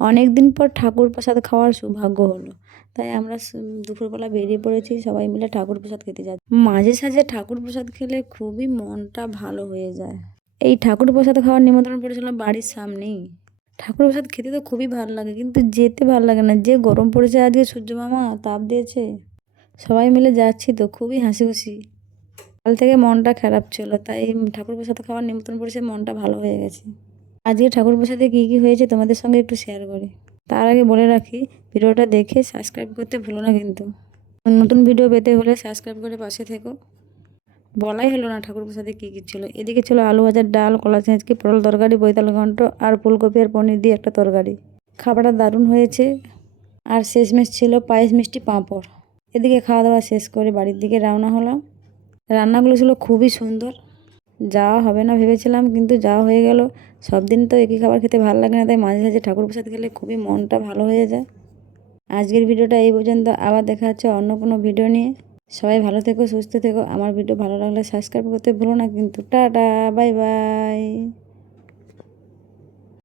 অনেক দিন পর ঠাকুর প্রসাদ খাওয়ার সৌভাগ্য হলো, তাই আমরা দুপুরবেলা বেরিয়ে পড়েছি, সবাই মিলে ঠাকুর প্রসাদ খেতে যাচ্ছি। মাঝে সাঝে ঠাকুর প্রসাদ খেলে খুবই মনটা ভালো হয়ে যায়। এই ঠাকুর প্রসাদ খাওয়ার নিমন্ত্রণ পড়েছিলাম বাড়ির সামনেই। ঠাকুর প্রসাদ খেতে তো খুবই ভালো লাগে, কিন্তু যেতে ভালো লাগে না, যে গরম পড়েছে আজকে, সূর্য মামা তাপ দিয়েছে। সবাই মিলে যাচ্ছি তো খুবই হাসি খুশি। কাল থেকে মনটা খারাপ ছিল, তাই ঠাকুর প্রসাদ খাওয়ার নিমন্ত্রণ পড়েছে, মনটা ভালো হয়ে গেছে। আজকে ঠাকুর প্রসাদে কী কী হয়েছে তোমাদের সঙ্গে একটু শেয়ার করি। তার আগে বলে রাখি, ভিডিওটা দেখে সাবস্ক্রাইব করতে ভুলো না কিন্তু। নতুন ভিডিও পেতে হলে সাবস্ক্রাইব করে পাশে থেকো। বলাই হলো না ঠাকুর প্রসাদে কী কী ছিল। এদিকে ছিল আলু ভাজার ডাল, কলা ছেঁচকি, পটল তরকারি, বৈতাল ঘন্ট আর ফুলকপি আর পনির দিয়ে একটা তরকারি। খাবারটা দারুণ হয়েছে। আর শেষমেশ ছিল পায়েস, মিষ্টি, পাঁপড়। এদিকে খাওয়া দাওয়া শেষ করে বাড়ির দিকে রওনা হলাম। রান্নাগুলো ছিল খুবই সুন্দর। যাওয়া হবে না ভেবেছিলাম, কিন্তু যাওয়া হয়ে গেল। সব দিন তো একই খাবার খেতে ভালো লাগে না, তাই মাঝে মাঝে ঠাকুর প্রসাদ খেলে খুবই মনটা ভালো হয়ে যায়। আজকের ভিডিওটা এই পর্যন্ত, আবার দেখা হচ্ছে অন্য কোনো ভিডিও নিয়ে। সবাই ভালো থেকো, সুস্থ থেকো। আমার ভিডিও ভালো লাগলে সাবস্ক্রাইব করতে ভুলো না কিন্তু। Tata, bye bye.